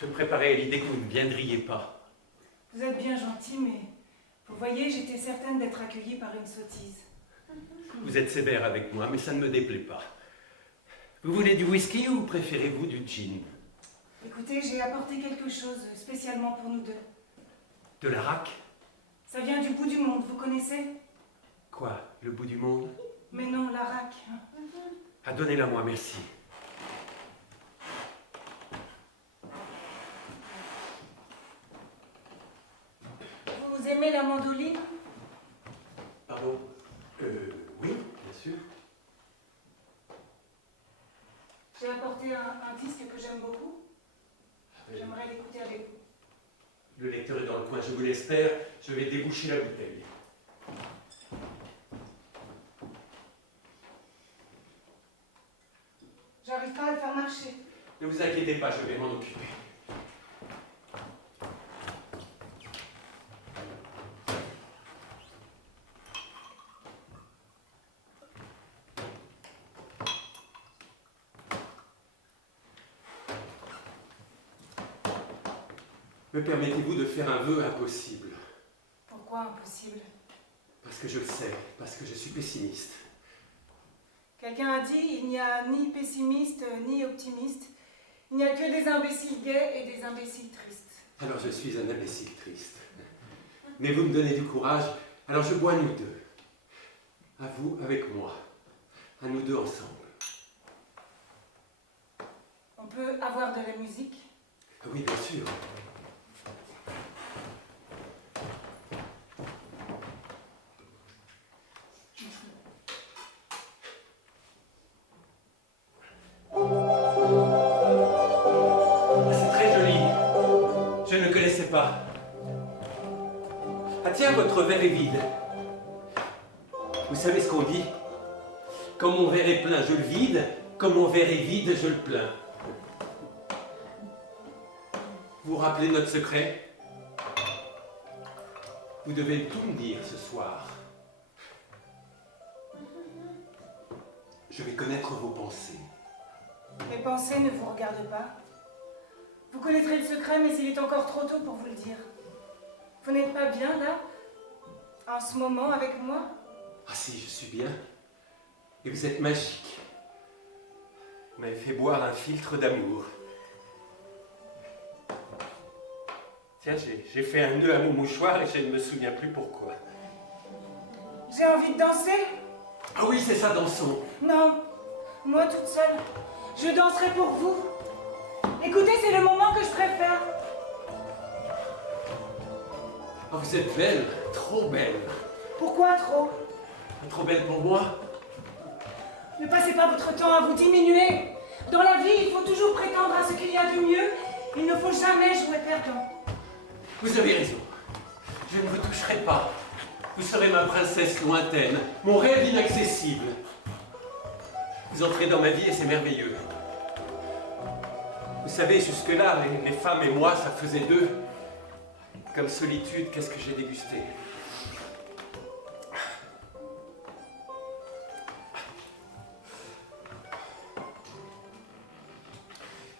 Je me préparais à l'idée que vous ne viendriez pas. Vous êtes bien gentil, mais vous voyez, j'étais certaine d'être accueillie par une sottise. Vous êtes sévère avec moi, mais ça ne me déplaît pas. Vous voulez du whisky ou préférez-vous du gin? Écoutez, j'ai apporté quelque chose spécialement pour nous deux. De l'araque? Ça vient du bout du monde, vous connaissez? Quoi? Le bout du monde? Mais non, l'araque. Ah, donnez-la moi, merci. Vous aimez la mandoline? Pardon? Oui, bien sûr. J'ai apporté un disque que j'aime beaucoup. J'aimerais l'écouter avec vous. Le lecteur est dans le coin, je vous l'espère. Je vais déboucher la bouteille. J'arrive pas à le faire marcher. Ne vous inquiétez pas, je vais m'en occuper. Me permettez-vous de faire un vœu impossible? Pourquoi impossible? Parce que je le sais, parce que je suis pessimiste. Quelqu'un a dit, il n'y a ni pessimiste, ni optimiste. Il n'y a que des imbéciles gays et des imbéciles tristes. Alors je suis un imbécile triste. Mais vous me donnez du courage, alors je bois nous deux. À vous avec moi. À nous deux ensemble. On peut avoir de la musique? Oui, bien sûr. C'est très joli. Je ne connaissais pas. Ah tiens, votre verre est vide. Vous savez ce qu'on dit? Quand mon verre est plein, je le vide. Quand mon verre est vide, je le plains. Vous vous rappelez notre secret? Vous devez tout me dire ce soir. Je vais connaître vos pensées. Mes pensées ne vous regardent pas. Vous connaîtrez le secret, mais il est encore trop tôt pour vous le dire. Vous n'êtes pas bien, là? En ce moment, avec moi? Ah si, je suis bien. Et vous êtes magique. Vous m'avez fait boire un filtre d'amour. Tiens, j'ai fait un nœud à mon mouchoir et je ne me souviens plus pourquoi. J'ai envie de danser? Ah oui, c'est ça, dansons. Non, moi toute seule. Je danserai pour vous. Écoutez, c'est le moment que je préfère. Ah, vous êtes belle, trop belle. Pourquoi trop? Trop belle pour moi. Ne passez pas votre temps à vous diminuer. Dans la vie, il faut toujours prétendre à ce qu'il y a de mieux. Il ne faut jamais jouer perdant. Vous avez raison. Je ne vous toucherai pas. Vous serez ma princesse lointaine, mon rêve inaccessible. Vous entrez dans ma vie et c'est merveilleux. Vous savez, jusque-là, les femmes et moi, ça faisait deux. Comme solitude, qu'est-ce que j'ai dégusté?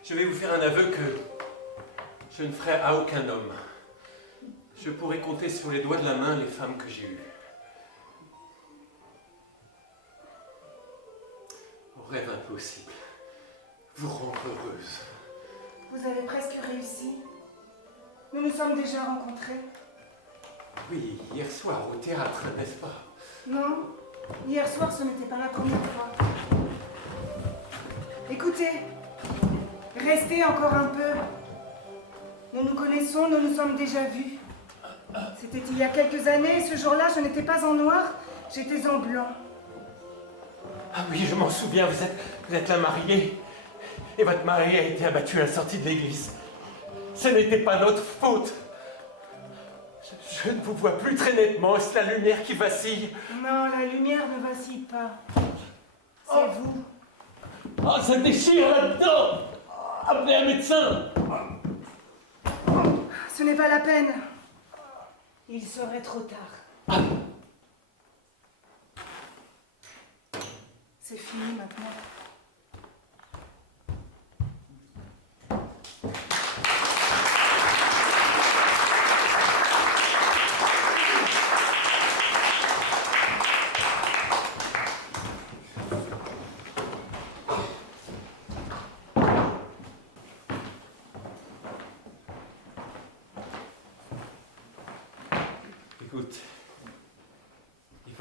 Je vais vous faire un aveu que je ne ferai à aucun homme. Je pourrais compter sur les doigts de la main les femmes que j'ai eues. Au rêve impossible, vous rendre heureuse. Vous avez presque réussi. Nous nous sommes déjà rencontrés. Oui, hier soir au théâtre, n'est-ce pas? Non, hier soir, ce n'était pas la première fois. Écoutez, restez encore un peu. Nous nous connaissons, nous nous sommes déjà vus. C'était il y a quelques années, et ce jour-là, je n'étais pas en noir, j'étais en blanc. Ah oui, je m'en souviens, vous êtes la mariée. Et votre mari a été abattu à la sortie de l'église. Ce n'était pas notre faute. Je ne vous vois plus très nettement, est-ce la lumière qui vacille? Non, la lumière ne vacille pas. C'est vous. Oh, ça déchire là-dedans! Appelez un médecin! Ce n'est pas la peine. Il serait trop tard. C'est fini maintenant.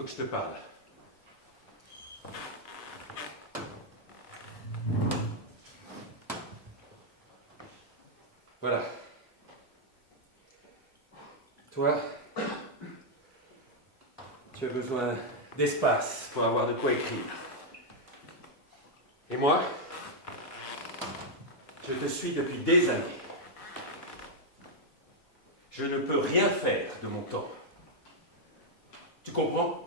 que je te parle. Voilà. Toi, tu as besoin d'espace pour avoir de quoi écrire. Et moi, je te suis depuis des années. Je ne peux rien faire de mon temps. Tu comprends?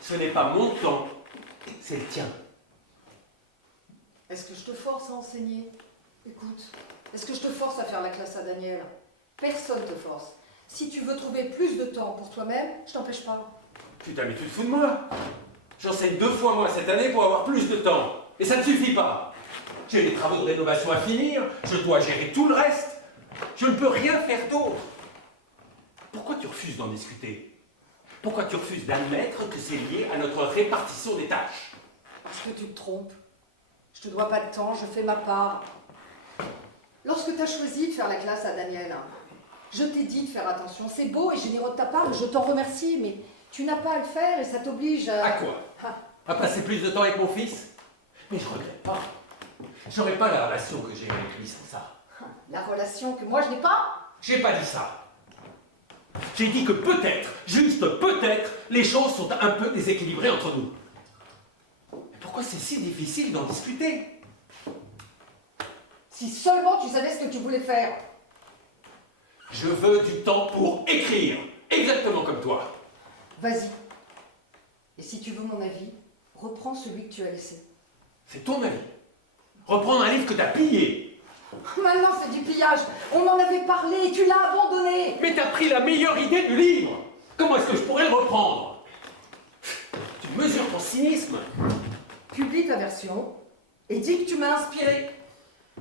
Ce n'est pas mon temps, c'est le tien. Est-ce que je te force à enseigner? Écoute, est-ce que je te force à faire la classe à Daniel? Personne te force. Si tu veux trouver plus de temps pour toi-même, je t'empêche pas. Putain, mais tu te fous de moi? J'enseigne 2 fois moins cette année pour avoir plus de temps. Et ça ne suffit pas. J'ai les travaux de rénovation à finir, je dois gérer tout le reste. Je ne peux rien faire d'autre. Pourquoi tu refuses d'en discuter? Pourquoi tu refuses d'admettre que c'est lié à notre répartition des tâches? Parce que tu te trompes. Je te dois pas de temps, je fais ma part. Lorsque tu as choisi de faire la classe à Daniel, je t'ai dit de faire attention. C'est beau et généreux de ta part, je t'en remercie, mais tu n'as pas à le faire et ça t'oblige à... À quoi? À passer plus de temps avec mon fils? Mais je regrette pas. J'aurais pas la relation que j'ai avec lui sans ça. La relation que moi je n'ai pas? J'ai pas dit ça. J'ai dit que peut-être, juste peut-être, les choses sont un peu déséquilibrées entre nous. Mais pourquoi c'est si difficile d'en discuter? Si seulement tu savais ce que tu voulais faire. Je veux du temps pour écrire, exactement comme toi. Vas-y. Et si tu veux mon avis, reprends celui que tu as laissé. C'est ton avis. Reprendre un livre que t'as pillé. Maintenant c'est du pillage. On en avait parlé, tu l'as abandonné. Mais t'as pris la meilleure idée du livre. Comment est-ce que je pourrais le reprendre? Tu mesures ton cynisme. Publie ta version et dis que tu m'as inspiré.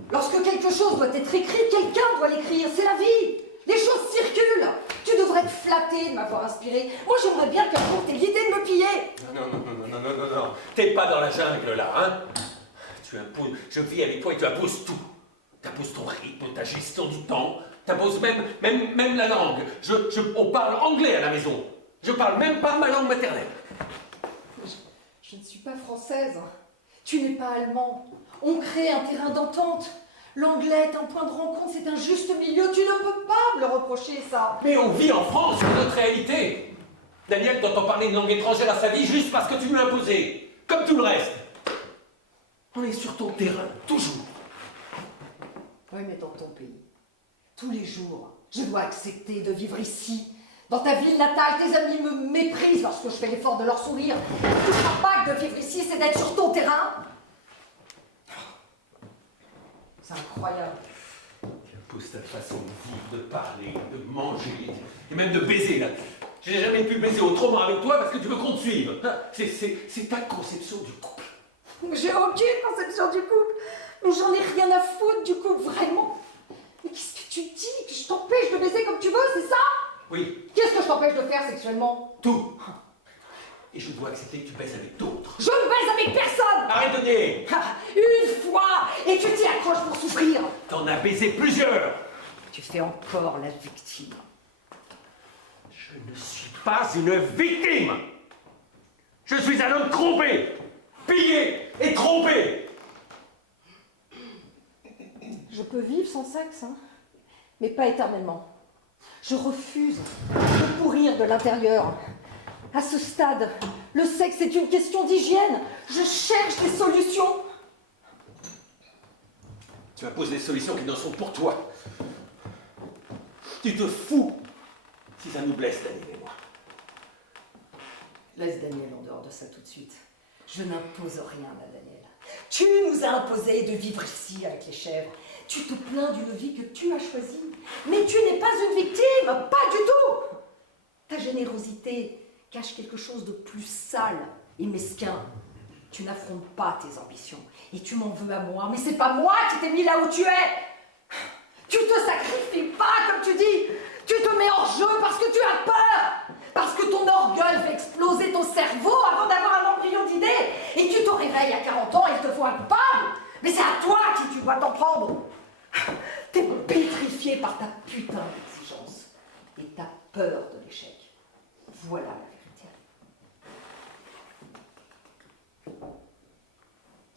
Lorsque quelque chose doit être écrit, quelqu'un doit l'écrire. C'est la vie. Les choses circulent. Tu devrais te flatter de m'avoir inspiré. Moi j'aimerais bien qu'un jour t'aies l'idée de me piller. Non. T'es pas dans la jungle là, hein? Tu imposes, je vis avec toi et tu imposes tout. T'imposes ton rythme, ta gestion du temps, t'imposes même la langue. On parle anglais à la maison. Je parle même pas ma langue maternelle. Je ne suis pas française. Tu n'es pas allemand. On crée un terrain d'entente. L'anglais est un point de rencontre, c'est un juste milieu. Tu ne peux pas me le reprocher, ça. Mais on vit en France, c'est notre réalité. Daniel t'entend parler une langue étrangère à sa vie juste parce que tu lui as imposé. Comme tout le reste. On est sur ton terrain, toujours. Oui, mais dans ton pays, tous les jours, je dois accepter de vivre ici. Dans ta ville natale, tes amis me méprisent lorsque je fais l'effort de leur sourire. Tu ne crois pas que de vivre ici, c'est d'être sur ton terrain? C'est incroyable. Tu imposes ta façon de vivre, de parler, de manger, et même de baiser, là. Je n'ai jamais pu baiser autrement avec toi parce que tu veux qu'on te suive. C'est ta conception du couple. J'ai aucune conception du couple. Mais j'en ai rien à foutre du couple, vraiment. Mais qu'est-ce que tu dis? Que je t'empêche de baiser comme tu veux, c'est ça? Oui, Qu'est-ce que je t'empêche de faire sexuellement? tout. Et je dois accepter que tu baises avec d'autres. Je ne baise avec personne! Arrête de nier. Une fois! Et tu t'y accroches pour souffrir! T'en as baisé plusieurs. Tu fais encore la victime. Je ne suis pas une victime. Je suis un homme trompé, pillé et trompé. Je peux vivre sans sexe, hein, mais pas éternellement. Je refuse de pourrir de l'intérieur. À ce stade, le sexe est une question d'hygiène. Je cherche des solutions. Tu imposes des solutions qui n'en sont pour toi. Tu te fous si ça nous blesse, Daniel et moi. Laisse Daniel en dehors de ça tout de suite. Je n'impose rien à Daniel. Tu nous as imposé de vivre ici avec les chèvres. Tu te plains d'une vie que tu as choisie. Mais tu n'es pas une victime, pas du tout. Ta générosité cache quelque chose de plus sale et mesquin. Tu n'affrontes pas tes ambitions et tu m'en veux à moi. Mais c'est pas moi qui t'ai mis là où tu es. Tu te sacrifies pas, comme tu dis. Tu te mets hors jeu parce que tu as peur. Parce que ton orgueil fait exploser ton cerveau avant d'avoir un embryon d'idée. Et tu te réveilles à 40 ans et il te faut un coupable. Mais c'est à toi qui tu dois t'en prendre. T'es pétrifié par ta putain d'exigence. Et t'as peur de l'échec. Voilà la vérité.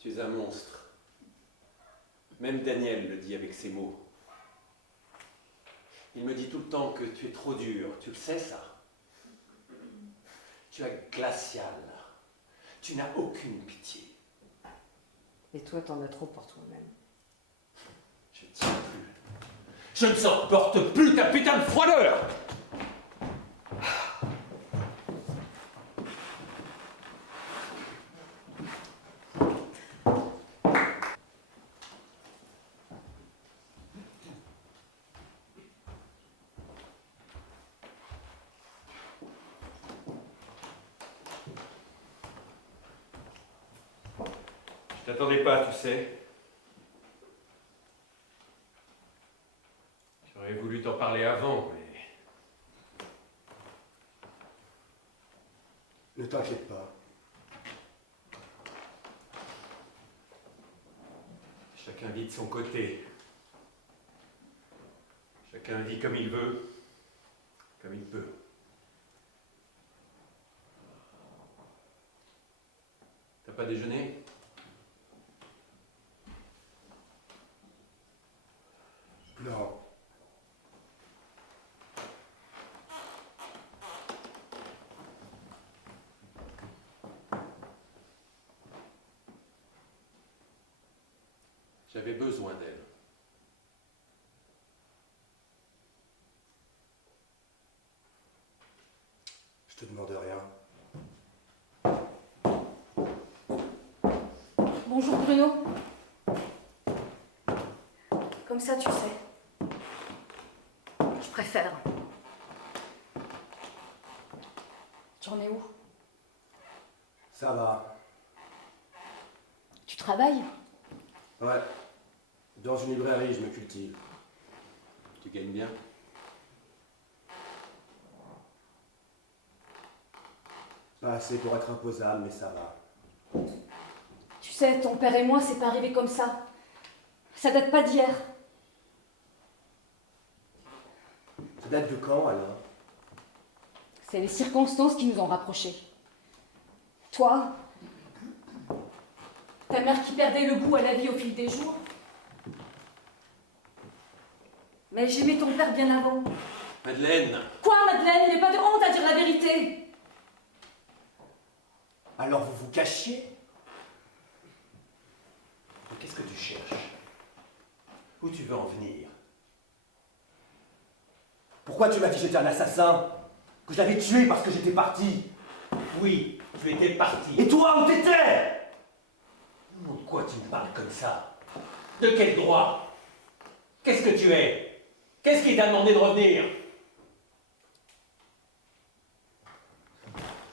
Tu es un monstre. Même Daniel le dit avec ses mots. Il me dit tout le temps que tu es trop dur. Tu le sais, ça? Tu es glacial. Tu n'as aucune pitié. Et toi, t'en as trop pour toi-même. Je ne tiens plus. Je ne supporte plus ta putain de froideur! Je t'attendais pas, tu sais. J'aurais voulu t'en parler avant, mais... Ne t'inquiète pas. Chacun vit de son côté. Chacun vit comme il veut, comme il peut. T'as pas déjeuné? Non. J'avais besoin d'elle. Je te demande rien. Bonjour Bruno. Comme ça, tu sais. Je préfère. Tu en es où? Ça va. Tu travailles? Ouais. Dans une librairie, je me cultive. Tu gagnes bien? Pas assez pour être imposable, mais ça va. Tu sais, ton père et moi, c'est pas arrivé comme ça. Ça date pas d'hier. Ça date de quand, alors? C'est les circonstances qui nous ont rapprochés. Toi, ta mère qui perdait le goût à la vie au fil des jours. Mais j'aimais ton père bien avant. Madeleine! Quoi, Madeleine? Il n'y a pas de honte à dire la vérité. Alors vous vous cachiez? Mais qu'est-ce que tu cherches? Où tu veux en venir? Pourquoi tu m'as dit que j'étais un assassin? Que je l'avais tué parce que j'étais parti? Oui, tu étais parti. Et toi, où t'étais? Pourquoi tu me parles comme ça? De quel droit? Qu'est-ce que tu es? Qu'est-ce qui t'a demandé de revenir?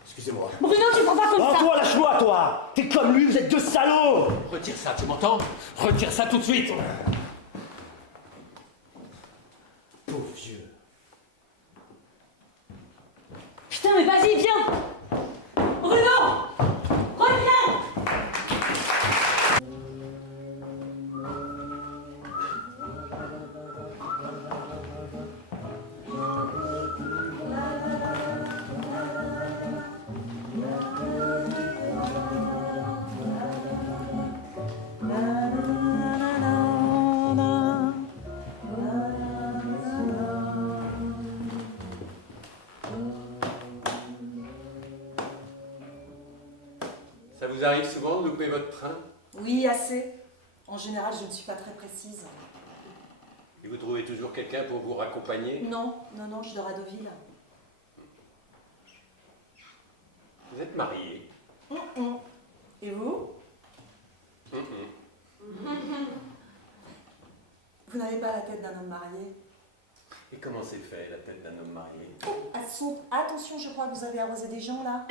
Excusez-moi. Bruno, tu prends pas comme Oh, ça. toi, lâche-moi, toi! T'es comme lui, vous êtes deux salauds! Retire ça, tu m'entends? Retire ça tout de suite! Pauvre vieux. Putain, mais vas-y, viens. Bruno, reviens. Ça vous arrive souvent de louper votre train? Oui, assez. En général, je ne suis pas très précise. Et vous trouvez toujours quelqu'un pour vous raccompagner? Non, non, non, je dors à Deauville. Vous êtes mariés? Et vous? Vous n'avez pas la tête d'un homme marié? Et comment c'est fait, la tête d'un homme marié? Attention, je crois que vous avez arrosé des gens, là.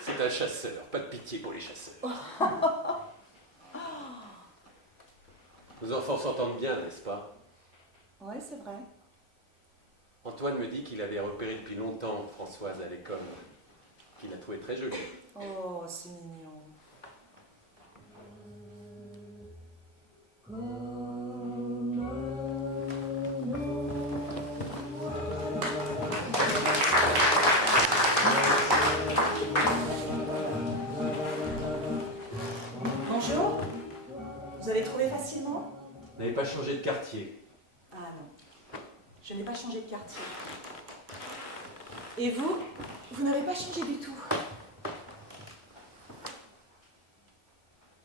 C'est un chasseur, pas de pitié pour les chasseurs. Vos enfants s'entendent bien, n'est-ce pas? Ouais, c'est vrai. Antoine me dit qu'il avait repéré depuis longtemps Françoise à l'école, qu'il a trouvé très jolie. Oh, c'est mignon. Bonjour. Vous avez trouvé facilement? Vous n'avez pas changé de quartier. Ah non, je n'ai pas changé de quartier. Et vous? Vous n'avez pas changé du tout.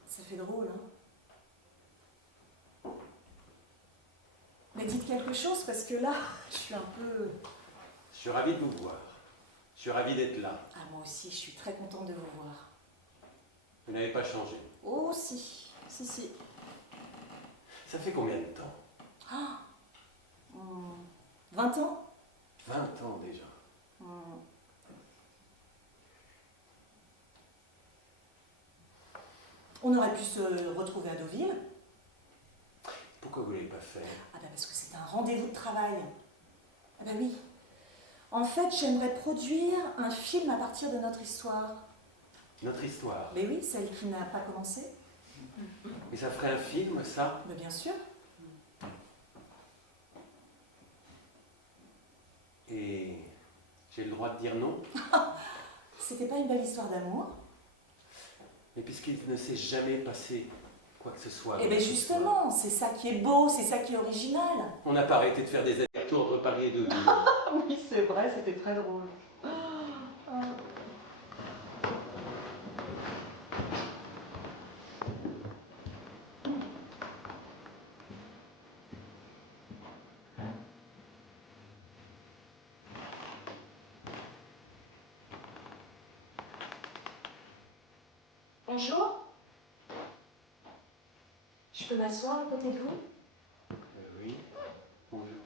Ça fait drôle, hein? Mais dites quelque chose, parce que là, je suis un peu... Je suis ravi de vous voir. Je suis ravi d'être là. Ah, moi aussi, je suis très contente de vous voir. Vous n'avez pas changé. Oh, si. Si, si. Ça fait combien de temps? Ah 20 ans? 20 ans déjà. On aurait pu se retrouver à Deauville. Pourquoi vous ne l'avez pas fait? Ah bah parce que c'est un rendez-vous de travail. Ah bah oui. En fait, j'aimerais produire un film à partir de notre histoire. Notre histoire. Mais oui, celle qui n'a pas commencé. Et ça ferait un film, ça? Mais bien sûr. Et j'ai le droit de dire non? C'était pas une belle histoire d'amour? Mais puisqu'il ne s'est jamais passé quoi que ce soit. Eh bien justement, c'est ça qui est beau, c'est ça qui est original. On n'a pas arrêté de faire des allers-retours entre Paris et Deauville. Oui, c'est vrai, c'était très drôle. Bonjour. Je peux m'asseoir à côté de vous? Oui. Bonjour.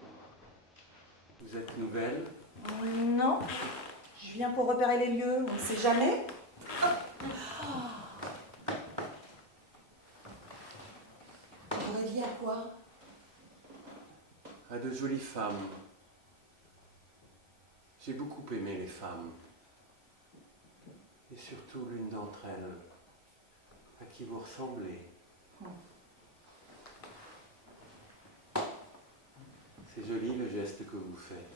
Vous êtes nouvelle? Non. Je viens pour repérer les lieux, on ne sait jamais. Vous rêviez à quoi? À de jolies femmes. J'ai beaucoup aimé les femmes. Et surtout l'une d'entre elles, à qui vous ressemblez. C'est joli le geste que vous faites.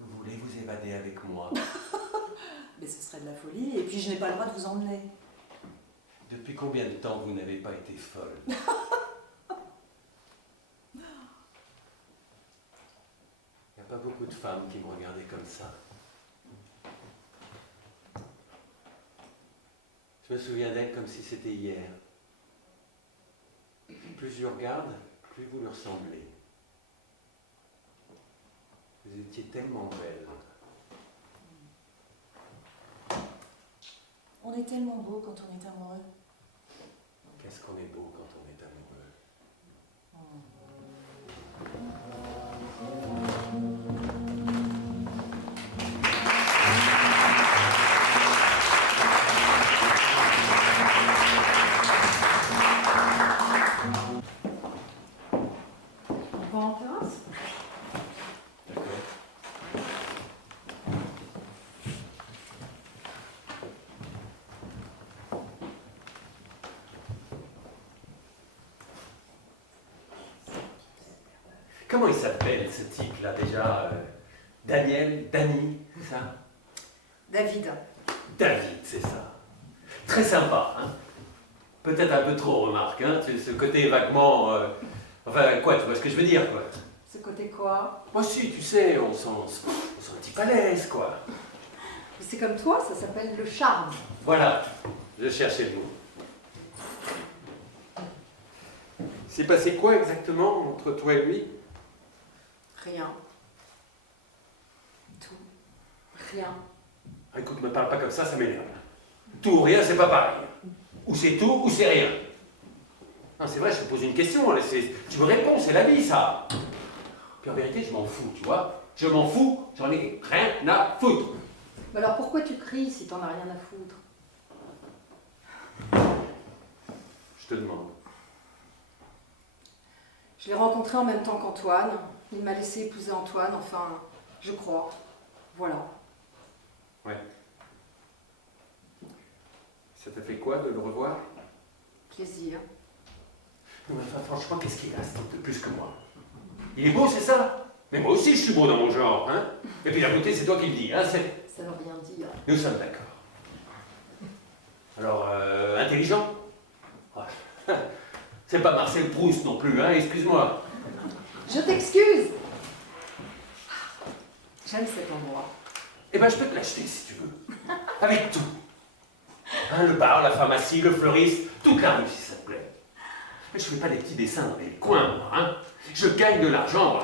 Vous voulez vous évader avec moi? Mais ce serait de la folie, et puis je n'ai pas le droit de vous emmener. Depuis combien de temps vous n'avez pas été folle? Il n'y a pas beaucoup de femmes qui me regardaient comme ça. Je me souviens d'elle comme si c'était hier. Plus je regarde, plus vous lui ressemblez. Vous étiez tellement belle. On est tellement beau quand on est amoureux. Qu'est-ce qu'on est beau quand on est amoureux. On va en terrasse? D'accord. Comment il s'appelle ce type-là déjà Daniel, Danny, c'est ça? David. David, c'est ça. Très sympa, hein? Peut-être un peu trop, remarque, hein? Ce côté vaguement... Enfin, quoi, tu vois ce que je veux dire, quoi? Ce côté quoi? Moi aussi, tu sais, on sent un petit peu à l'aise, quoi. C'est comme toi, ça s'appelle le charme. Voilà, je cherchais le mot. C'est passé quoi exactement entre toi et lui? Rien. Tout. Rien. Ah, écoute, me parle pas comme ça m'énerve. Tout ou rien, c'est pas pareil. Ou c'est tout, ou c'est rien. Non, c'est vrai, je te pose une question, là, tu me réponds, c'est la vie, ça. Puis en vérité, je m'en fous, tu vois. Je m'en fous, j'en ai rien à foutre. Mais alors pourquoi tu cries si t'en as rien à foutre? Je te demande. Je l'ai rencontré en même temps qu'Antoine. Il m'a laissé épouser Antoine, enfin, je crois. Voilà. Ouais. Ça t'a fait quoi de le revoir? Plaisir. Non, mais enfin, franchement, qu'est-ce qu'il a, ce type de plus que moi? Il est beau, c'est ça? Mais moi aussi, je suis beau dans mon genre, hein? Et puis d'un côté, c'est toi qui le dis, hein? Ça veut rien dire. Nous sommes d'accord. Alors, intelligent? Ah, c'est pas Marcel Proust non plus, hein, excuse-moi. Je t'excuse. J'aime cet endroit. Eh ben, je peux te l'acheter si tu veux. Avec tout. Hein, le bar, la pharmacie, le fleuriste, toute la rue si ça te plaît. Mais je fais pas des petits dessins dans les coins, moi, hein. Je gagne de l'argent, moi.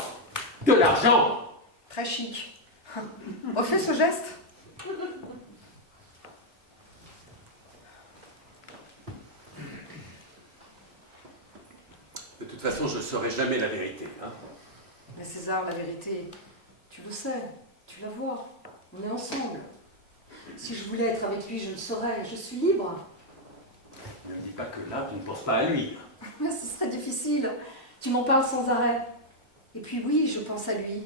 De l'argent! Très chic. Refais ce geste. De toute façon, je ne saurai jamais la vérité, hein. Mais César, la vérité, tu le sais, tu la vois, on est ensemble. Si je voulais être avec lui, je le saurais, je suis libre. Ne me dis pas que là, tu ne penses pas à lui. Mais ce serait difficile, tu m'en parles sans arrêt. Et puis oui, je pense à lui.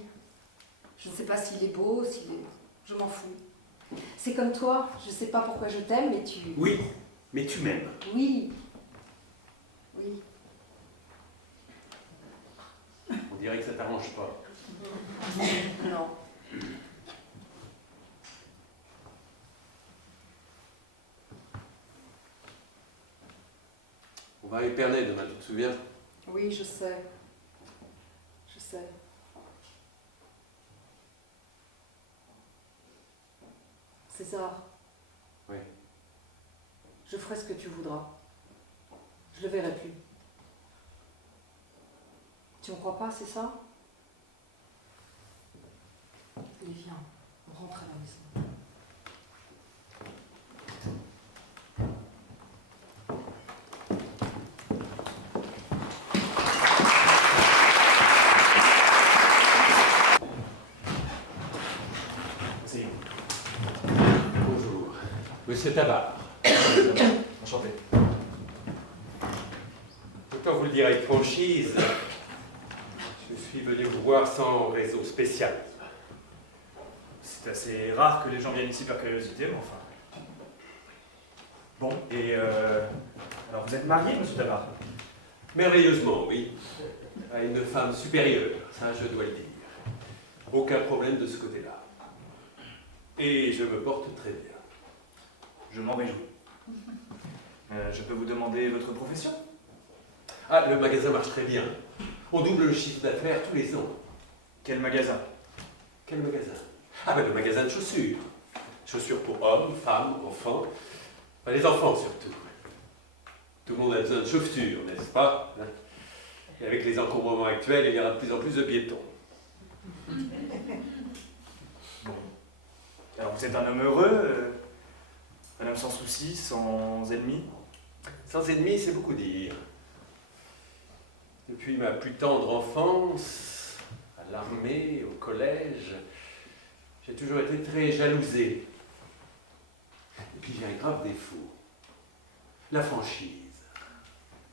Je ne sais pas s'il est beau, s'il est... Je m'en fous. C'est comme toi, je ne sais pas pourquoi je t'aime, mais tu... Oui, mais tu m'aimes. Oui. Oui. On dirait que ça t'arrange pas. Non. On va à Épernay demain, tu te souviens? Oui, je sais. Je sais. César. Oui. Je ferai ce que tu voudras. Je le verrai plus. Tu ne crois pas, c'est ça? Allez, viens, on rentre à la maison. Bonjour. Monsieur Tabar. Enchanté. Autant vous le dire avec franchise, je suis venu vous voir sans réseau spécial. C'est assez rare que les gens viennent ici par curiosité, mais enfin. Bon, et alors vous êtes marié, monsieur Tabar? Merveilleusement, oui. À une femme supérieure, ça je dois le dire. Aucun problème de ce côté-là. Et je me porte très bien. Je m'en réjouis. Je peux vous demander votre profession? Ah, le magasin marche très bien. On double le chiffre d'affaires tous les ans. Quel magasin? Quel magasin? Ah ben le magasin de chaussures. Chaussures pour hommes, femmes, enfants. Enfin, les enfants surtout. Tout le monde a besoin de chaussures, n'est-ce pas? Et avec les encombrements actuels, il y aura de plus en plus de piétons. Bon. Alors vous êtes un homme heureux, un homme sans soucis, sans ennemis? Sans ennemis, c'est beaucoup dire. Depuis ma plus tendre enfance, à l'armée, au collège, j'ai toujours été très jalousé. Et puis j'ai un grave défaut. La franchise.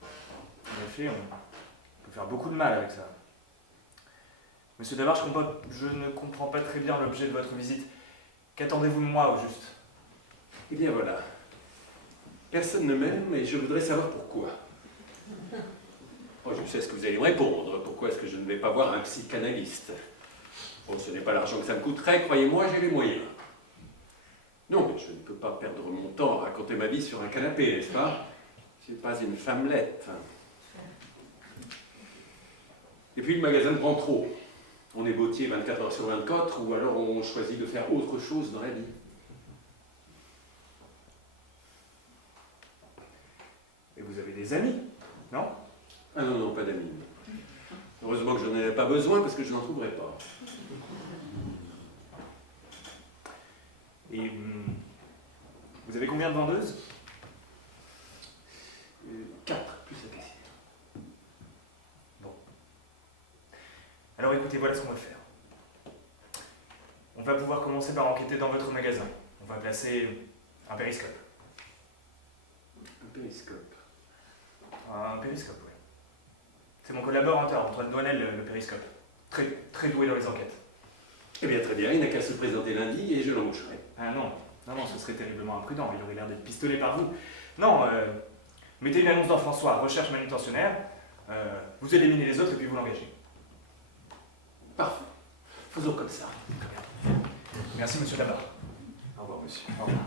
En effet, on peut faire beaucoup de mal avec ça. Monsieur Tabar, je ne comprends pas très bien l'objet de votre visite. Qu'attendez-vous de moi, au juste? Eh bien voilà. Personne ne m'aime et je voudrais savoir pourquoi. Oh, je sais ce que vous allez me répondre. Pourquoi est-ce que je ne vais pas voir un psychanalyste? Bon, ce n'est pas l'argent que ça me coûterait, croyez-moi, j'ai les moyens. Non, mais je ne peux pas perdre mon temps à raconter ma vie sur un canapé, n'est-ce pas? Je suis pas une femmelette. Et puis le magasin me prend trop. On est bottier 24 heures sur 24, ou alors on choisit de faire autre chose dans la vie. Et vous avez des amis, non? Ah non, non, pas d'amis. Heureusement que je n'en avais pas besoin, parce que je n'en trouverais pas. Et vous avez combien de vendeuses? 4, plus la caissière. Bon. Alors écoutez, voilà ce qu'on va faire. On va pouvoir commencer par enquêter dans votre magasin. On va placer un périscope. Un périscope. Un périscope, oui. C'est mon collaborateur, Antoine Douanel, le périscope. Très doué dans les enquêtes. Eh bien, très bien, il n'a qu'à se présenter lundi et je l'embaucherai. Ah non, ce serait terriblement imprudent, il aurait l'air d'être pistolet par vous. Non, mettez une annonce dans François, recherche manutentionnaire, vous éliminez les autres et puis vous l'engagez. Parfait. Faisons comme ça. Merci, monsieur Tabar. Au revoir, monsieur. Au revoir.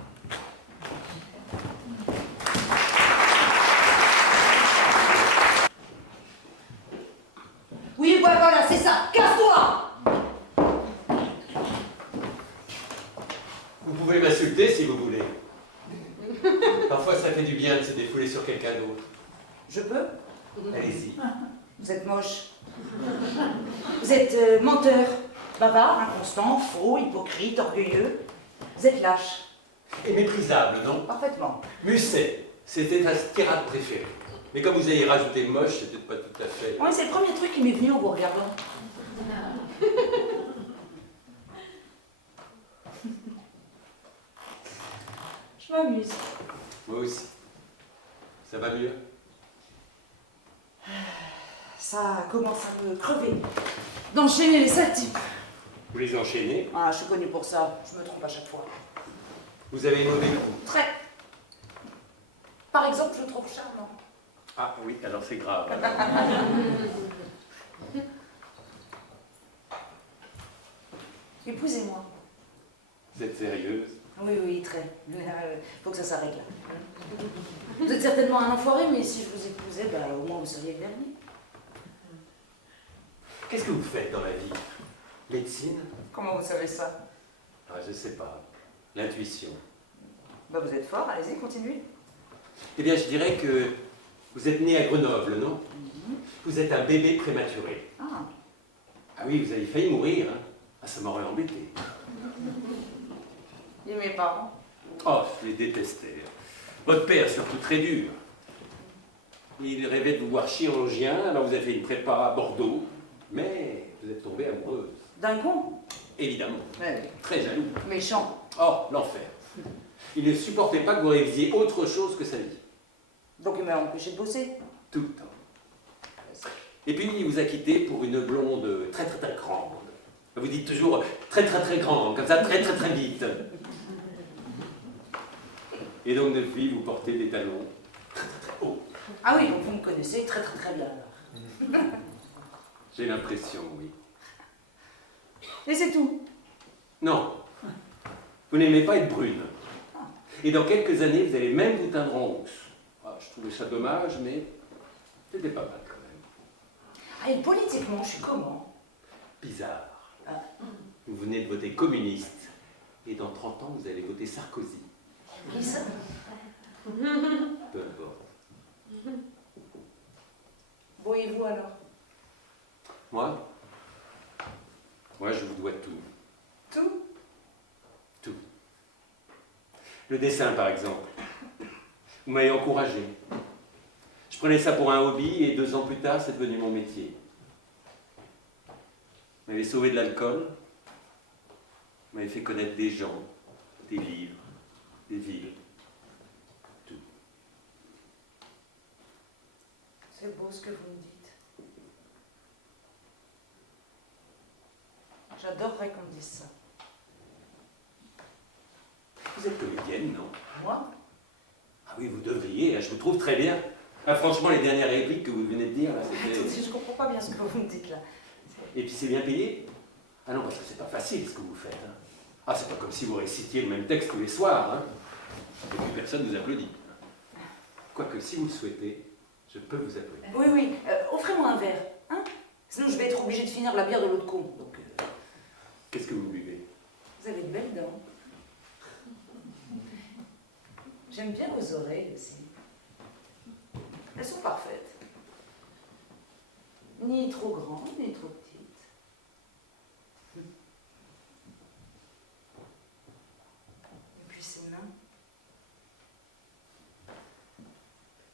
m'insulter si vous voulez. Parfois, ça fait du bien de se défouler sur quelqu'un d'autre. Je peux? Allez-y. Vous êtes moche. Vous êtes menteur, bavard, inconstant, faux, hypocrite, orgueilleux. Vous êtes lâche. Et méprisable, non? Parfaitement. Musset, c'était ta tirade préférée. Mais comme vous avez rajouté moche, c'était pas tout à fait... Oui, c'est le premier truc qui m'est venu en vous regardant. Je m'amuse. Moi aussi. Ça va mieux? Ça commence à me crever. D'enchaîner les sales types. Vous les enchaînez? Ah, je suis connue pour ça. Je me trompe à chaque fois. Vous avez mauvais goût. Très. Par exemple, je trouve charmant. Ah oui, alors c'est grave. Épousez-moi. Vous êtes sérieuse? Oui, oui, très. Faut que ça s'arrête là. Vous êtes certainement un enfoiré, mais si je vous épousais, bah, au moins vous seriez le dernier. Qu'est-ce que vous faites dans la vie? Médecine? Comment vous savez ça? Ah, je sais pas. L'intuition. Bah, vous êtes fort, allez-y, continuez. Eh bien, je dirais que vous êtes né à Grenoble, non? Vous êtes un bébé prématuré. Ah. Ah oui, vous avez failli mourir, hein? Ah, ça m'aurait embêté. Et mes parents? Oh, je les détestais. Votre père, surtout très dur. Il rêvait de vous voir chirurgien, alors vous avez fait une prépa à Bordeaux, mais vous êtes tombée amoureuse. D'un con? Évidemment. Ouais. Très jaloux. Méchant. Oh, l'enfer. Il ne supportait pas que vous révisiez autre chose que sa vie. Donc il m'a empêché de bosser. Tout le temps. Et puis, il vous a quitté pour une blonde très très très grande. Vous dites toujours très très très grande, comme ça très très très vite. Et donc, depuis, vous portez des talons très très très hauts. Ah oui, donc vous me connaissez très très très bien alors. J'ai l'impression, oui. Et c'est tout? Non. Vous n'aimez pas être brune. Et dans quelques années, vous allez même vous teindre en rousse. Ah, je trouvais ça dommage, mais c'était pas mal quand même. Ah, et politiquement, je suis comment? Bizarre. Ah. Vous venez de voter communiste. Et dans 30 ans, vous allez voter Sarkozy. Qui ça? Peu importe. Bon, et vous alors? Moi, je vous dois tout. Tout? Tout. Le dessin, par exemple. Vous m'avez encouragé. Je prenais ça pour un hobby et 2 ans plus tard, c'est devenu mon métier. Vous m'avez sauvé de l'alcool. Vous m'avez fait connaître des gens, des livres, des villes. Tout. C'est beau ce que vous me dites. J'adorerais qu'on me dise ça. Vous êtes comédienne, non? Moi? Ah oui, vous devriez, hein, je vous trouve très bien. Ah, franchement, les dernières répliques que vous venez de dire, là, c'était... Attendez, je comprends pas bien ce que vous me dites là. Et puis c'est bien payé? Ah non, parce que c'est pas facile ce que vous faites. Hein. Ah, c'est pas comme si vous récitiez le même texte tous les soirs. Hein. Et puis personne vous applaudit. Quoique, si vous le souhaitez, je peux vous applaudir. Oui, oui, offrez-moi un verre, hein? Sinon je vais être obligée de finir la bière de l'autre con. Donc, Qu'est-ce que vous buvez? vous avez de belles dents. J'aime bien vos oreilles aussi. Elles sont parfaites. Ni trop grandes, ni trop petites. Et puis ces mains.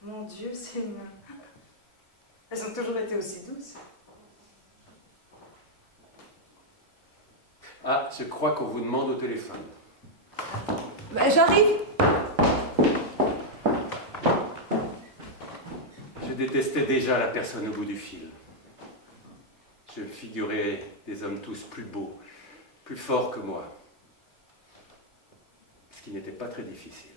Mon Dieu, ces mains. Elles ont toujours été aussi douces. Ah, je crois qu'on vous demande au téléphone. Bah, j'arrive. Je détestais déjà la personne au bout du fil. Je figurais des hommes tous plus beaux, plus forts que moi. Ce qui n'était pas très difficile.